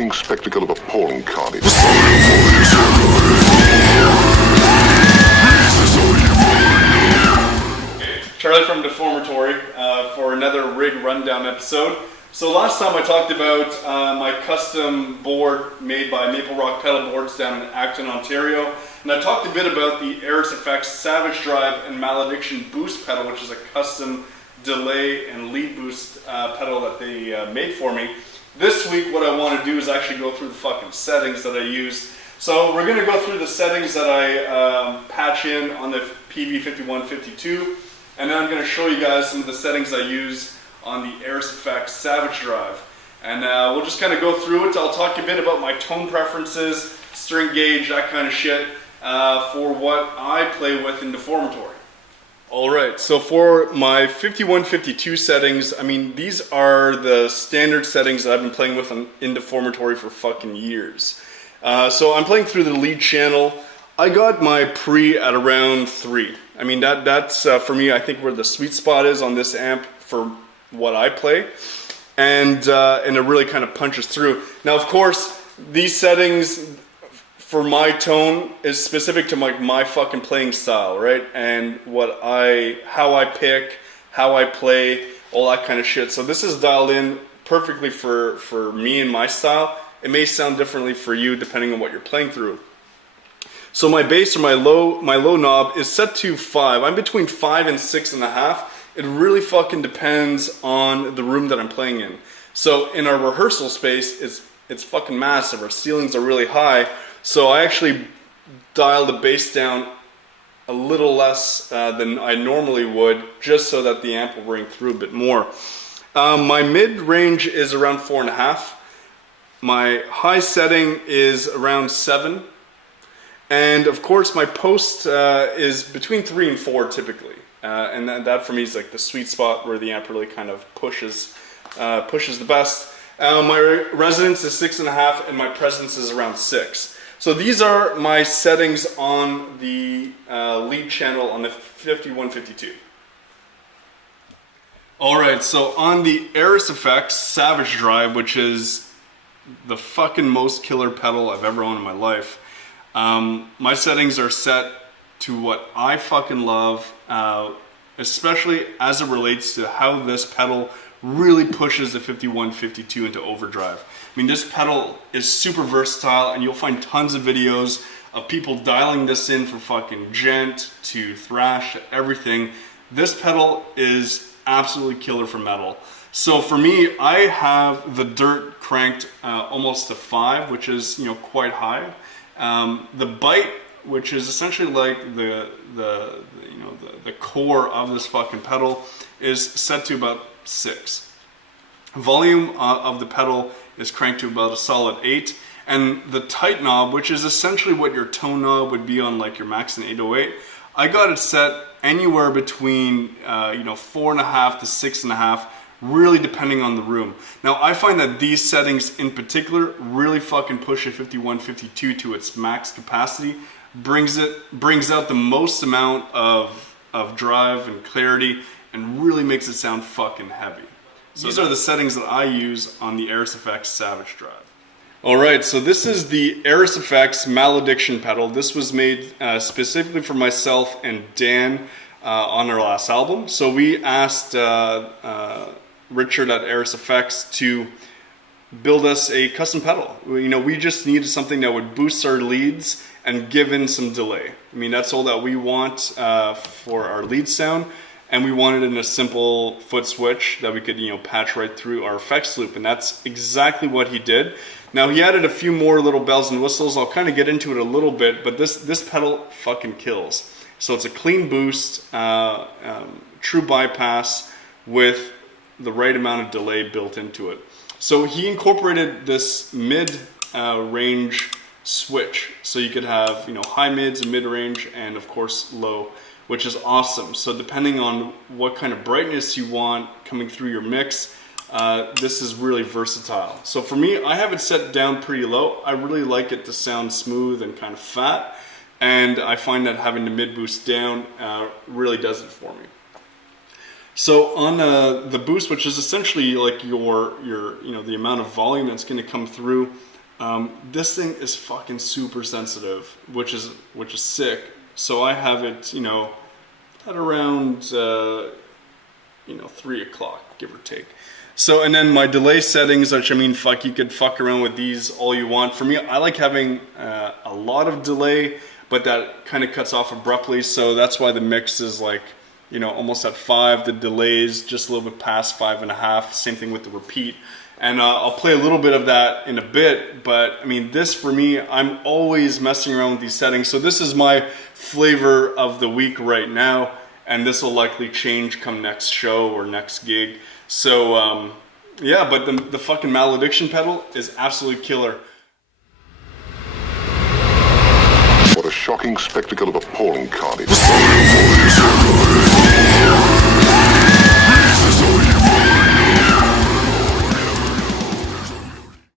shocking spectacle of appalling carnage. Charlie from Deformatory for another rig rundown episode. So last time I talked about my custom board made by Maple Rock Pedal Boards down in Acton, Ontario. And I talked a bit about the Airis Effects Savage Drive and Malediction boost pedal, which is a custom delay and lead boost pedal that they made for me. This week what I want to do is actually go through the fucking settings that I use. So we're going to go through the settings that I patch in on the Peavey 5150II. And then I'm going to show you guys some of the settings I use on the Airis Effects Savage Drive. And we'll just kind of go through it. I'll talk a bit about my tone preferences, string gauge, that kind of shit, for what I play with in Deformatory. Alright, so for my 5152 settings, I mean, these are the standard settings that I've been playing with in Deformatory for fucking years. So I'm playing through the lead channel. I got my pre at around 3. I mean, that's for me, I think where the sweet spot is on this amp for what I play. And it really kind of punches through. Now, of course, these settings for my tone is specific to my fucking playing style, right? And how I pick, how I play, all that kind of shit. So this is dialed in perfectly for me and my style. It may sound differently for you depending on what you're playing through. So my bass or my low knob is set to 5. I'm between 5 and 6.5. It really fucking depends on the room that I'm playing in. So in our rehearsal space, it's fucking massive. Our ceilings are really high. So I actually dial the bass down a little less than I normally would, just so that the amp will ring through a bit more. My mid range is around 4.5. My high setting is around 7. And of course my post is between 3 and 4 typically. And that for me is like the sweet spot where the amp really kind of pushes the best. My resonance is 6.5 and my presence is around 6. So these are my settings on the lead channel on the 5152. Alright, so on the Airis Effects Savage Drive, which is the fucking most killer pedal I've ever owned in my life, my settings are set to what I fucking love, especially as it relates to how this pedal really pushes the 5152 into overdrive. I mean, this pedal is super versatile, and you'll find tons of videos of people dialing this in for fucking gent to thrash to everything. This pedal is absolutely killer for metal. So for me, I have the dirt cranked almost to 5, which is, you know, quite high. The bite, which is essentially like the core of this fucking pedal, is set to about 6. Volume of the pedal is cranked to about a solid 8, and the tight knob, which is essentially what your tone knob would be on like your Maxon 808, I got it set anywhere between 4.5 to 6.5. Really depending on the room. Now I find that these settings in particular really fucking push a 5152 to its max capacity, brings out the most amount of drive and clarity, and really makes it sound fucking heavy. So these are the settings that I use on the Airis Effects Savage Drive. Alright, so this is the Airis Effects Malediction pedal. This was made specifically for myself and Dan on our last album. So we asked Richard at Airis Effects to build us a custom pedal. You know, we just needed something that would boost our leads and give in some delay. I mean, that's all that we want for our lead sound, and we wanted it in a simple foot switch that we could, you know, patch right through our effects loop, and that's exactly what he did. Now he added a few more little bells and whistles. I'll kind of get into it a little bit, but this pedal fucking kills. So it's a clean boost, true bypass with the right amount of delay built into it. So he incorporated this mid-range switch, so you could have, you know, high mids and mid-range, and of course low, which is awesome. So depending on what kind of brightness you want coming through your mix, this is really versatile. So for me, I have it set down pretty low. I really like it to sound smooth and kind of fat, and I find that having the mid boost down really does it for me. So on the boost, which is essentially like your the amount of volume that's going to come through This thing is fucking super sensitive, which is sick. So I have it, you know, at around 3 o'clock, give or take. So, and then my delay settings, which I mean, fuck, you could fuck around with these all you want. For me, I like having a lot of delay, but that kind of cuts off abruptly. So that's why the mix is like, you know, almost at 5. The delay is just a little bit past 5.5. Same thing with the repeat. And I'll play a little bit of that in a bit, but I mean, this for me, I'm always messing around with these settings. So this is my flavor of the week right now, and this will likely change come next show or next gig. So yeah, but the fucking Malediction pedal is absolutely killer. What a shocking spectacle of a porn carnival.